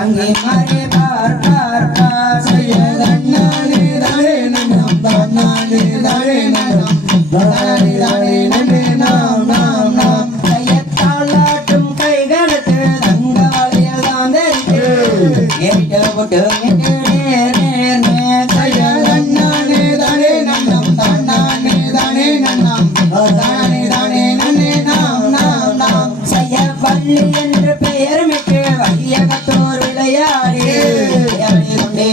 அங்கே மாறே பார் பார் பார் செய்யதன்னானே தானே நன்னம் தானே தானே நன்னம் தானே தானே நன்னே நாம் நாம் நாம் கையத்தாளாட்டும் கைகளுக்கு தங்காலில் தான் தரித்து ஏட்டு போட்டு நேர் நேர் நேர் செய்யதன்னானே தானே நன்னம் தானே தானே நன்னம் தானே தானே நன்னே நாம் நாம் நாம் செய்ய பள்ளி என்று பெயர் மிட்டு வையகத்தோர் விளையாடி கொண்டே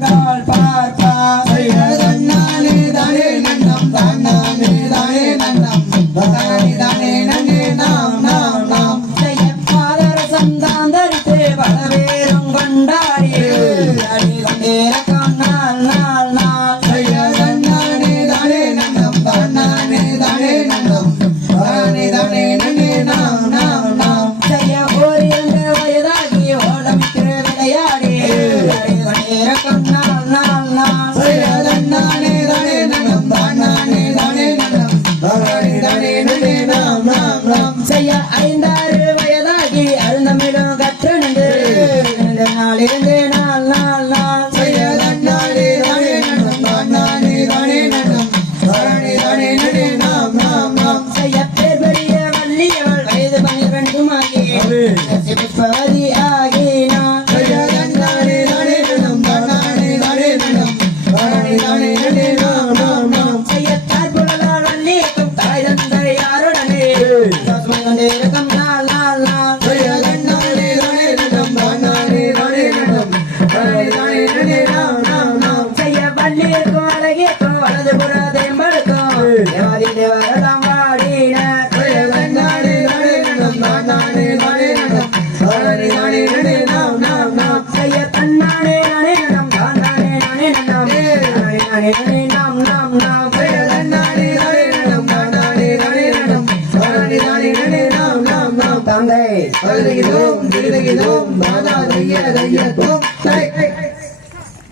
கால் பார் பார் செய்யதன்னானே தானே நன்னம் தானே தானே நன்னம் தானே தானே நன்னே நாம் நாம் நாம் செய்ய பாதரசம் தான் தரித்து பலவேறும் கொண்டாடி கொண்டே நாள் நாள் நாள் செய்யதன்னானே தானே நன்னம் தானே தானே நன்னம் தானே தானே நன்னே நாம் நாம் நாம் செய்ய ஓரிரண்டு வயதாகி ஓடமிட்டு விளையாடி நாள் நாள் நாள் செய்யதன்னானே தானே நன்னம் தானே தானே நன்னம் தானே தானே நன்னே நாம் நாம் நாம் செய்ய 5-6 வயதாகி அருந்தமிழும் கற்று நின்று நாளிலிருந்து நாள் நாள் நாள் செய்யதன்னானே தானே நன்னம் தானே தானே நன்னம் தானே தானே நன்னே நாம் நாம் நாம் செய்ய பேர் பெரிய வள்ளியவள் வயது 12 புஷ்பவதி ஆகினாள் செய்யதன்னானே தானே நன்னம் தானே தானே நன்னம் தானே தானே நன்னே நாம் நாம் நாம் செய்ய தாற்புழலால் வள்ளிக்கும் தாய் தந்தை யாருடனே கொண்டிருக்கும் நாள் நாள் நாள் செய்யதன்னானே தானே நன்னம் தானே தானே நன்னம் தானே தானே நன்னே நாம் நாம் நாம் செய்ய வள்ளிக்கும் அழகிக்கும் வலது புற தேம்படுக்கும் தேவாதி தேவரெல்லாம் வாடினர் செய்யதன்னானே தானே நன்னம் தானே தானே நன்னம் தானே தானே நன்னே நாம் நாம் நாம் செய்ய தன்னானே நானே நம் தானே நானே நம் நானே நானே நாம் நாம் நாம் செய்யதன்னானே தானே நன்னம் தானே தானே நன்னம் தானே தானே நன்னே நாம் நாம் நாம் தந்தை அழகிதோம் திருகிதோம் தாதா தைய தைய தோம்